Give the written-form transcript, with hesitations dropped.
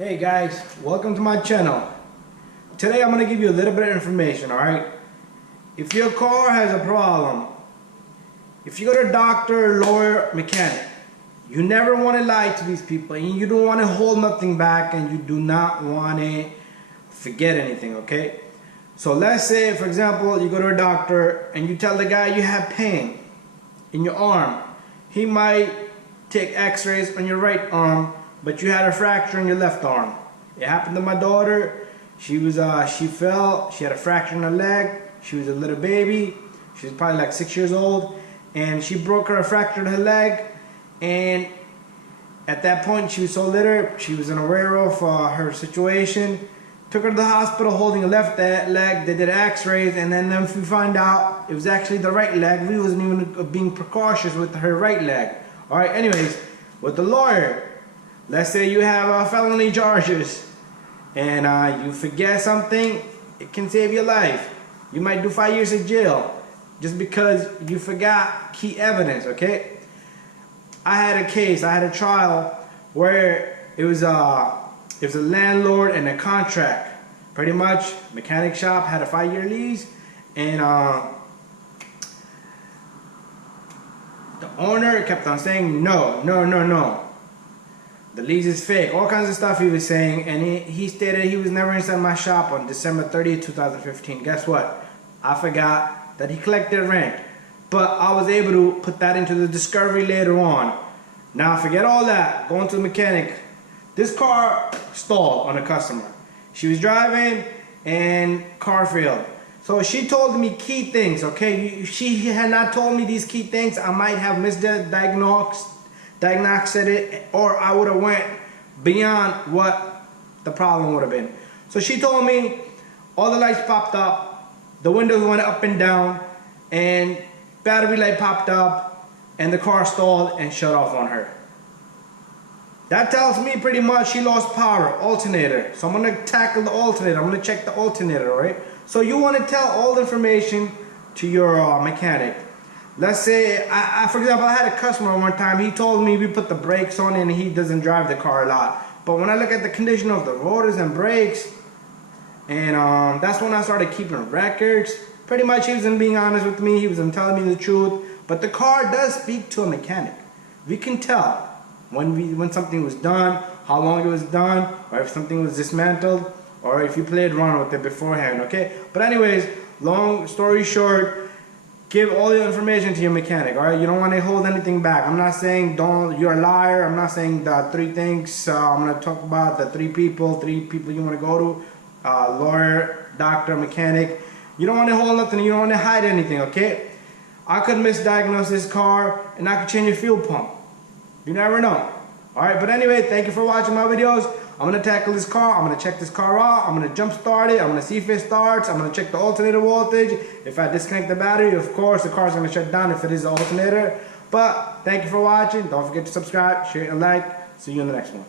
Hey guys, welcome to my channel. Today I'm going to give you a little bit of information, alright? If your car has a problem, if you go to a doctor, lawyer, mechanic, you never want to lie to these people and you don't want to hold nothing back and you do not want to forget anything, okay? So let's say, for example, you go to a doctor and you tell the guy you have pain in your arm. He might take x-rays on your right arm, but you had a fracture in your left arm. It happened to my daughter. She fell, she had a fracture in her leg. She was a little baby. She was probably like 6 years old, and she broke her, fractured her leg. And at that point, she was so little, she was unaware of her situation. Took her to the hospital holding a left leg. They did x-rays, and then we find out it was actually the right leg. We wasn't even being precautious with her right leg. All right, anyways, with the lawyer, let's say you have felony charges and you forget something, it can save your life. You might do 5 years in jail just because you forgot key evidence, okay? I had a case, I had a trial where it was a landlord and a contract. Pretty much, mechanic shop had a 5-year lease, and the owner kept on saying no. The lease is fake, all kinds of stuff he was saying, and he stated he was never inside my shop on December 30th, 2015. Guess what? I forgot that he collected rent, but I was able to put that into the discovery later on. Now forget all that, going to the mechanic. This car stalled on a customer. She was driving and car failed. So she told me key things, okay? She had not told me these key things, I might have misdiagnosed it, or I would have went beyond what the problem would have been. So she told me all the lights popped up, the windows went up and down, and battery light popped up, and the car stalled and shut off on her. That tells me pretty much she lost power, alternator. So I'm going to tackle the alternator. I'm going to check the alternator, right? So you want to tell all the information to your mechanic. Let's say, for example, I had a customer one time. He told me we put the brakes on and he doesn't drive the car a lot. But when I look at the condition of the rotors and brakes, and that's when I started keeping records. Pretty much he wasn't being honest with me. He wasn't telling me the truth. But the car does speak to a mechanic. We can tell when something was done, how long it was done, or if something was dismantled, or if you played around with it beforehand, okay? But anyways, long story short, give all the information to your mechanic, all right? You don't want to hold anything back. I'm not saying you're a liar. I'm not saying the 3 things. I'm going to talk about the 3 people you want to go to, lawyer, doctor, mechanic. You don't want to hold nothing. You don't want to hide anything, okay? I could misdiagnose this car, and I could change your fuel pump. You never know. Alright, but anyway, thank you for watching my videos. I'm going to tackle this car. I'm going to check this car out. I'm going to jump start it. I'm going to see if it starts. I'm going to check the alternator voltage. If I disconnect the battery, of course, the car's going to shut down if it is the alternator. But thank you for watching. Don't forget to subscribe, share, and like. See you in the next one.